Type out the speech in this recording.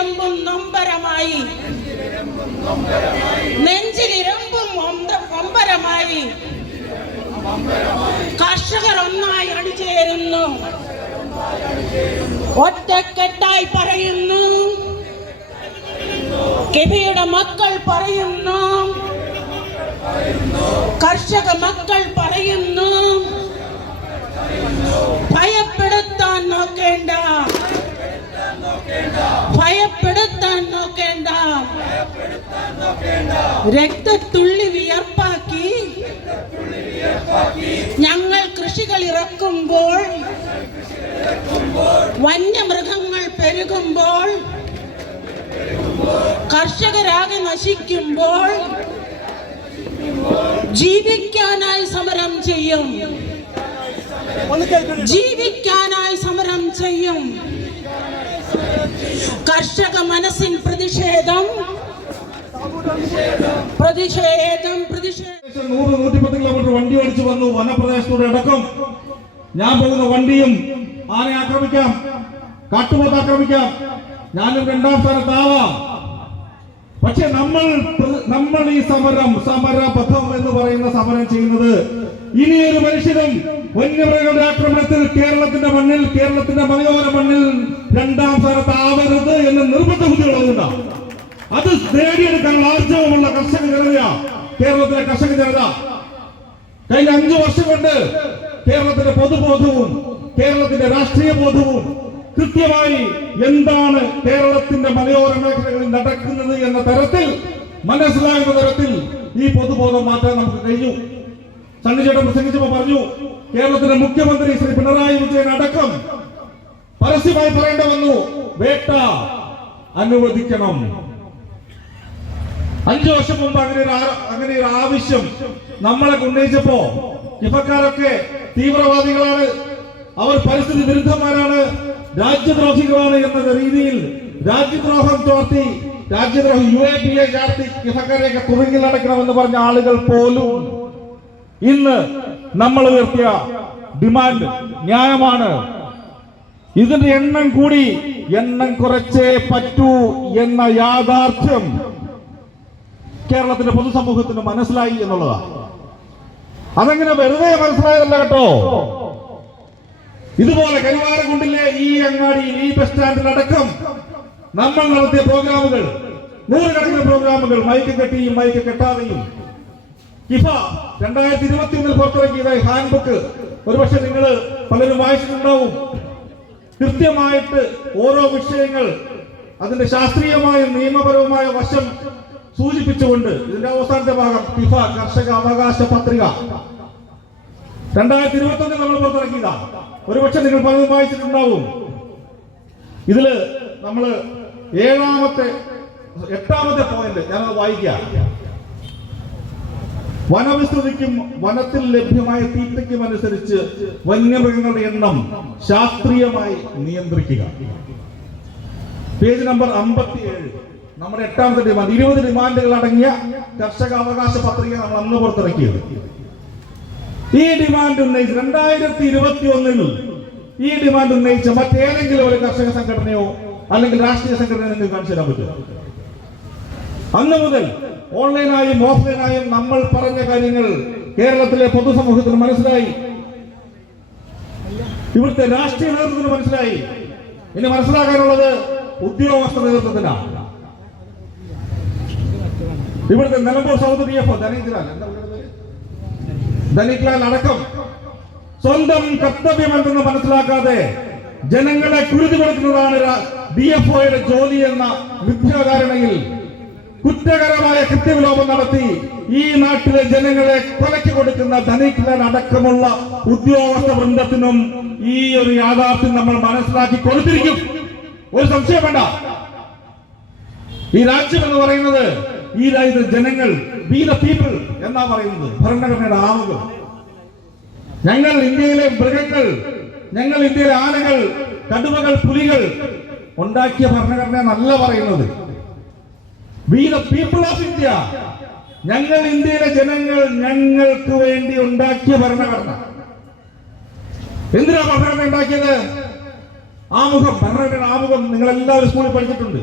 നെഞ്ചിലിരമ്പും നൊമ്പരമായി. നെഞ്ചിലിരമ്പും ഒമ്പരമായി. കർഷകർ ഒന്നായി അണിചേരുന്നു ഒറ്റക്കെട്ടായി പറയുന്നു. കിബിയുടെ മക്കൾ പറയുന്നു. കർഷക മക്കൾ പറയുന്നു ഭയപ്പെടുത്താൻ നോക്കേണ്ട. രക്തത്തുള്ളി വിയർപ്പാക്കി. ഞങ്ങൾ കൃഷികൾ ഇറക്കുമ്പോൾ വന്യമൃഗങ്ങൾ പെരുകുമ്പോൾ കർഷകരാകെ നശിക്കുമ്പോൾ ജീവിക്കാനായി സമരം ചെയ്യും. ജീവിക്കാനായി സമരം ചെയ്യും. കർഷക മനസ്സിൻ പ്രതിഷേധം. പ്രതിഷേധം പ്രതിഷേധം. നൂറ് നൂറ്റിപ്പത്ത് കിലോമീറ്റർ വണ്ടി ഓടിച്ചു വന്നു വനപ്രദേശത്തൂടെ അടക്കം. ഞാൻ പോകുന്ന വണ്ടിയും ആനെ ആക്രമിക്കാം കാട്ടുപോത്ത് ആക്രമിക്കാം. ഞാനും രണ്ടാം സ്ഥാനത്താവാം. പക്ഷെ നമ്മൾ നമ്മൾ ഈ സമരം സമരപഥം എന്ന് പറയുന്ന സമരം ചെയ്യുന്നത് ഇനിയൊരു മനുഷ്യനും വന്യമൃഗങ്ങളുടെ ആക്രമണത്തിൽ കേരളത്തിന്റെ മണ്ണിൽ കേരളത്തിന്റെ മലയോര മണ്ണിൽ രണ്ടാം സ്ഥാനത്താവരുത് എന്ന് നിർബന്ധ ബുദ്ധിയുള്ളതുകൊണ്ടാണ് അത് നേടിയെടുക്കാനുള്ള ആർജവമുള്ള കർഷക ജനതയാ കേരളത്തിലെ കർഷക ജനത. കഴിഞ്ഞ അഞ്ചു വർഷം കൊണ്ട് കേരളത്തിന്റെ പൊതുബോധവും കേരളത്തിന്റെ രാഷ്ട്രീയ ബോധവും കൃത്യമായി എന്താണ് കേരളത്തിന്റെ മലയോര മേഖലകളിൽ നടക്കുന്നത് എന്ന തരത്തിൽ മനസ്സിലാകുന്ന തരത്തിൽ ഈ പൊതുബോധം മാറ്റാൻ നമുക്ക് കഴിഞ്ഞു. സണ്ണിച്ചേട്ടൻ പ്രസംഗിച്ചപ്പോ പറഞ്ഞു കേരളത്തിന്റെ മുഖ്യമന്ത്രി ശ്രീ പിണറായി വിജയൻ അടക്കം പരസ്യമായി പറയേണ്ട വന്നു. വേട്ട അനുവദിക്കണം. അഞ്ചു വർഷം മുമ്പ് അങ്ങനെ അങ്ങനെ ഒരു ആവശ്യം നമ്മളെ ഉന്നയിച്ചപ്പോ ഇഫക്കാരൊക്കെ തീവ്രവാദികളാണ്. അവർ പരിസ്ഥിതി വിരുദ്ധന്മാരാണ്. രാജ്യദ്രോഹികളാണ് എന്ന രീതിയിൽ രാജ്യദ്രോഹം ചോർത്തി രാജ്യദ്രോഹം യു എ പി എ ചാർത്തി ഇഫക്കാരെയൊക്കെ തുറങ്ങിലടക്കണമെന്ന് പറഞ്ഞ ആളുകൾ പോലും ഇന്ന് നമ്മൾ ഉയർത്തിയ ഡിമാൻഡ് ന്യായമാണ്. ഇതിന്റെ എണ്ണം കൂടി എണ്ണം കുറച്ചേ പറ്റൂ എന്ന യാഥാർത്ഥ്യം കേരളത്തിന്റെ പൊതുസമൂഹത്തിന് മനസ്സിലായി എന്നുള്ളതാണ്. അതെങ്ങനെ വെറുതെ മനസ്സിലായതല്ല കേട്ടോ? ഇതുപോലെ കരിവാരക്കുണ്ടിലെ ഈ അങ്ങാടിയിൽ ഈ ബസ് സ്റ്റാൻഡിലടക്കം നമ്മൾ നടത്തിയ പ്രോഗ്രാമുകൾ നൂറുകണക്കിന് പ്രോഗ്രാമുകൾ മൈക്ക് കെട്ടിയും മൈക്ക് കെട്ടാതെയും ഇഫ രണ്ടായിരത്തി ഇരുപത്തി ഒന്നിൽ പുറത്തിറക്കിയത് ഹാൻഡ് ബുക്ക് ഒരുപക്ഷെ നിങ്ങൾ പലരും വായിച്ചിട്ടുണ്ടാവും. കൃത്യമായിട്ട് ഓരോ വിഷയങ്ങൾ അതിന്റെ ശാസ്ത്രീയമായ നിയമപരവുമായ വശം സൂചിപ്പിച്ചുകൊണ്ട് ഇതിന്റെ അവസാനത്തെ ഭാഗം ഫിഫ കർഷക അവകാശ പത്രിക. രണ്ടായിരത്തി ഇരുപത്തി ഒന്നിൽ നമ്മൾ പുറത്തിറക്കിയത്. ഒരുപക്ഷെ നിങ്ങൾ പലരും വായിച്ചിട്ടുണ്ടാവും. ഇതിൽ നമ്മൾ ഏഴാമത്തെ എട്ടാമത്തെ പോയിന്റ് ഞാനത് വായിക്കാം. വനവിസ്തൃതിക്കും വനത്തിൽ ലഭ്യമായ തീറ്റയ്ക്കും അനുസരിച്ച് വന്യമൃഗങ്ങളുടെ എണ്ണം ശാസ്ത്രീയമായി നിയന്ത്രിക്കുക. പേജ് നമ്പർ അമ്പത്തിയേഴ്. നമ്മുടെ എട്ടാമത്തെ ഡിമാൻഡ്. ഇരുപത് ഡിമാൻഡുകൾ അടങ്ങിയ കർഷക അവകാശ പത്രിക നമ്മൾ അന്ന് പുറത്തിറക്കിയത്. ഈ ഡിമാൻഡ് ഉന്നയിച്ച് രണ്ടായിരത്തി ഇരുപത്തി ഒന്നിൽ ഈ ഡിമാൻഡ് ഉന്നയിച്ച മറ്റേതെങ്കിലും ഒരു കർഷക സംഘടനയോ അല്ലെങ്കിൽ രാഷ്ട്രീയ സംഘടനയോ നിങ്ങൾക്ക് കാണിച്ചു തരാൻ പറ്റുമോ? അന്ന് മുതൽ ഓൺലൈനായും ഓഫ്ലൈനായും നമ്മൾ പറഞ്ഞ കാര്യങ്ങൾ കേരളത്തിലെ പൊതുസമൂഹത്തിന് മനസ്സിലായി. ഇവിടുത്തെ രാഷ്ട്രീയ നേതൃത്വത്തിന് മനസ്സിലായി. ഇനി മനസ്സിലാക്കാനുള്ളത് ഉദ്യോഗസ്ഥ നേതൃത്വത്തിനാണ് ഇവിടുത്തെ Nilambur south D F Dhaniklal അടക്കം. സ്വന്തം കർത്തവ്യമെന്തെന്ന് മനസ്സിലാക്കാതെ ജനങ്ങളെ കുരുതി കൊടുക്കുന്നതാണ് ഡി എഫ് ഒയുടെ ജോലി എന്ന മിഥ്യാധാരണയിൽ കുറ്റകരമായ കൃത്യവിലോപം നടത്തി ഈ നാട്ടിലെ ജനങ്ങളെ കൊലയ്ക്ക് കൊടുക്കുന്ന ധനിക്കുന്ന അടക്കമുള്ള ഉദ്യോഗസ്ഥ വൃന്ദത്തിനും ഈ ഒരു യാഥാർത്ഥ്യം നമ്മൾ മനസ്സിലാക്കി കൊടുത്തിരിക്കും. ഒരു സംശയം വേണ്ട. ഈ രാജ്യം എന്ന് പറയുന്നത് ഈ രാജ്യത്തെ ജനങ്ങൾ ബി ദ പീപ്പിൾ എന്നാ പറയുന്നത്. ഭരണഘടനയുടെ ആമുഖം ഞങ്ങൾ ഇന്ത്യയിലെ മൃഗങ്ങൾ ഞങ്ങൾ ഇന്ത്യയിലെ ആനകൾ കടുവകൾ പുലികൾ ഉണ്ടാക്കിയ ഭരണഘടന എന്നല്ല പറയുന്നത്. പീപ്പിൾ ഓഫ് ഇന്ത്യ ഞങ്ങൾ ഇന്ത്യയിലെ ജനങ്ങൾ ഞങ്ങൾക്ക് വേണ്ടി ഉണ്ടാക്കിയ ഭരണഘടന. എന്തിനാ ഭരണഘടന ഉണ്ടാക്കിയത്? ആമുഖം ഭരണഘടന ആമുഖം നിങ്ങൾ എല്ലാവരും സ്കൂളിൽ പഠിച്ചിട്ടുണ്ട്.